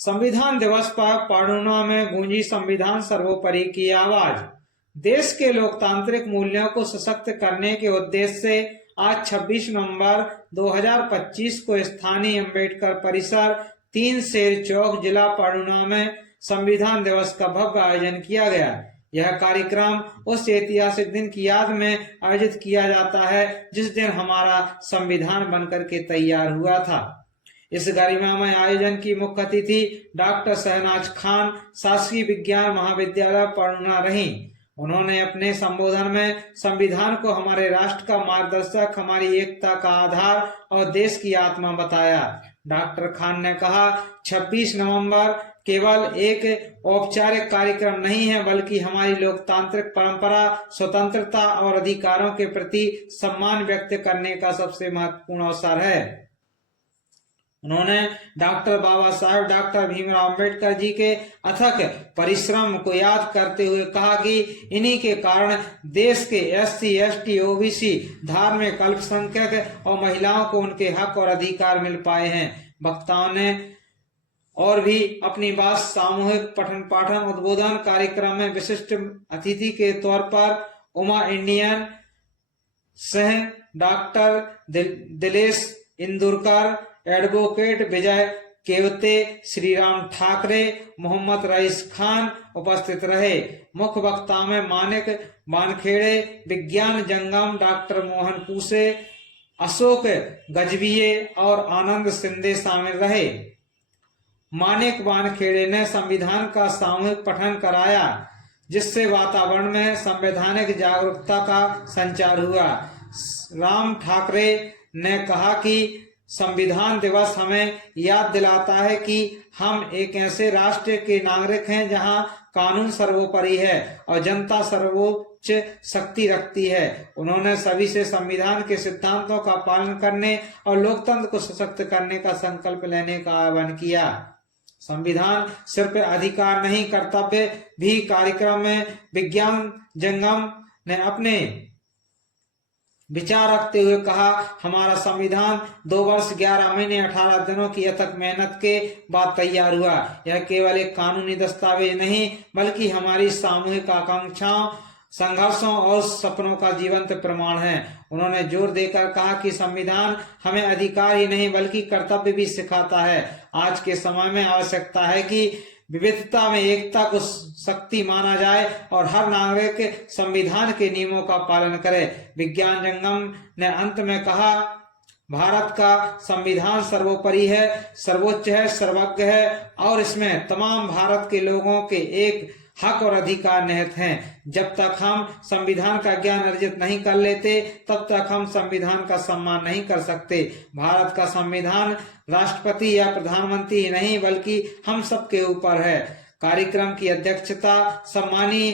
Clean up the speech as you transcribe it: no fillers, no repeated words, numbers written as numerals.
संविधान दिवस पर पढ़ना में गूंजी संविधान सर्वोपरि की आवाज। देश के लोकतांत्रिक मूल्यों को सशक्त करने के उद्देश्य से आज 26 नवंबर 2025 को स्थानीय अंबेडकर परिसर 3 शेर चौक जिला पढ़ना में संविधान दिवस का भव्य आयोजन किया गया। यह कार्यक्रम उस ऐतिहासिक दिन की याद में आयोजित किया जाता है जिस दिन हमारा संविधान बनकर के तैयार हुआ था। इस गरिमामय आयोजन की मुख्य अतिथि डॉक्टर शहनाज खान शासकीय विज्ञान महाविद्यालय पढ़ना रही। उन्होंने अपने संबोधन में संविधान को हमारे राष्ट्र का मार्गदर्शक, हमारी एकता का आधार और देश की आत्मा बताया। डॉक्टर खान ने कहा, 26 नवंबर केवल एक औपचारिक कार्यक्रम नहीं है, बल्कि हमारी लोकतांत्रिक परंपरा, स्वतंत्रता और अधिकारों के प्रति सम्मान व्यक्त करने का सबसे महत्वपूर्ण अवसर है। उन्होंने डॉक्टर बाबा साहेब डॉक्टर भीमराव अम्बेडकर जी के अथक परिश्रम को याद करते हुए कहा कि इन्हीं के कारण देश के SC, ST, OBC, धार्मिक अल्पसंख्यक और महिलाओं को उनके हक और अधिकार मिल पाए हैं। वक्ताओं ने और भी अपनी बात सामूहिक पठन पाठन उद्बोधन कार्यक्रम में विशिष्ट अतिथि के तौर पर उमा इंडियन सह डॉक्टर दिलेश इंदुरकर, एडवोकेट विजय केवते, श्रीराम ठाकरे, मोहम्मद रईस खान उपस्थित रहे। मुख्य वक्ता में मानिक वानखेड़े, विज्ञान जंगम डॉक्टर मोहन पूसे, अशोक गजबिये और आनंद सिंधे शामिल रहे। मानिक वानखेड़े ने संविधान का सामूहिक पठन कराया, जिससे वातावरण में संवैधानिक जागरूकता का संचार हुआ। राम ठाकरे ने कहा कि संविधान दिवस हमें याद दिलाता है कि हम एक ऐसे राष्ट्र के नागरिक हैं जहां कानून सर्वोपरि है और जनता सर्वोच्च शक्ति रखती है। उन्होंने सभी से संविधान के सिद्धांतों का पालन करने और लोकतंत्र को सशक्त करने का संकल्प लेने का आह्वान किया। संविधान सिर्फ अधिकार नहीं, कर्तव्य भी। कार्यक्रम में विज्ञान जंगम ने अपने विचार रखते हुए कहा, हमारा संविधान 2 वर्ष 11 महीने 18 दिनों की अथक मेहनत के बाद तैयार हुआ। यह केवल एक कानूनी दस्तावेज नहीं, बल्कि हमारी सामूहिक आकांक्षाओं, संघर्षों और सपनों का जीवंत प्रमाण है। उन्होंने जोर देकर कहा कि संविधान हमें अधिकार ही नहीं बल्कि कर्तव्य भी सिखाता है। आज के समय में आवश्यकता है कि विविधता में एकता को शक्ति माना जाए और हर नागरिक संविधान के नियमों का पालन करे। विज्ञान जंगम ने अंत में कहा, भारत का संविधान सर्वोपरि है, सर्वोच्च है, सर्वज्ञ है और इसमें तमाम भारत के लोगों के एक हक और अधिकार निहित हैं। जब तक हम संविधान का ज्ञान अर्जित नहीं कर लेते, तब तक हम संविधान का सम्मान नहीं कर सकते। भारत का संविधान राष्ट्रपति या प्रधानमंत्री ही नहीं, बल्कि हम सबके ऊपर है। कार्यक्रम की अध्यक्षता सम्मानीय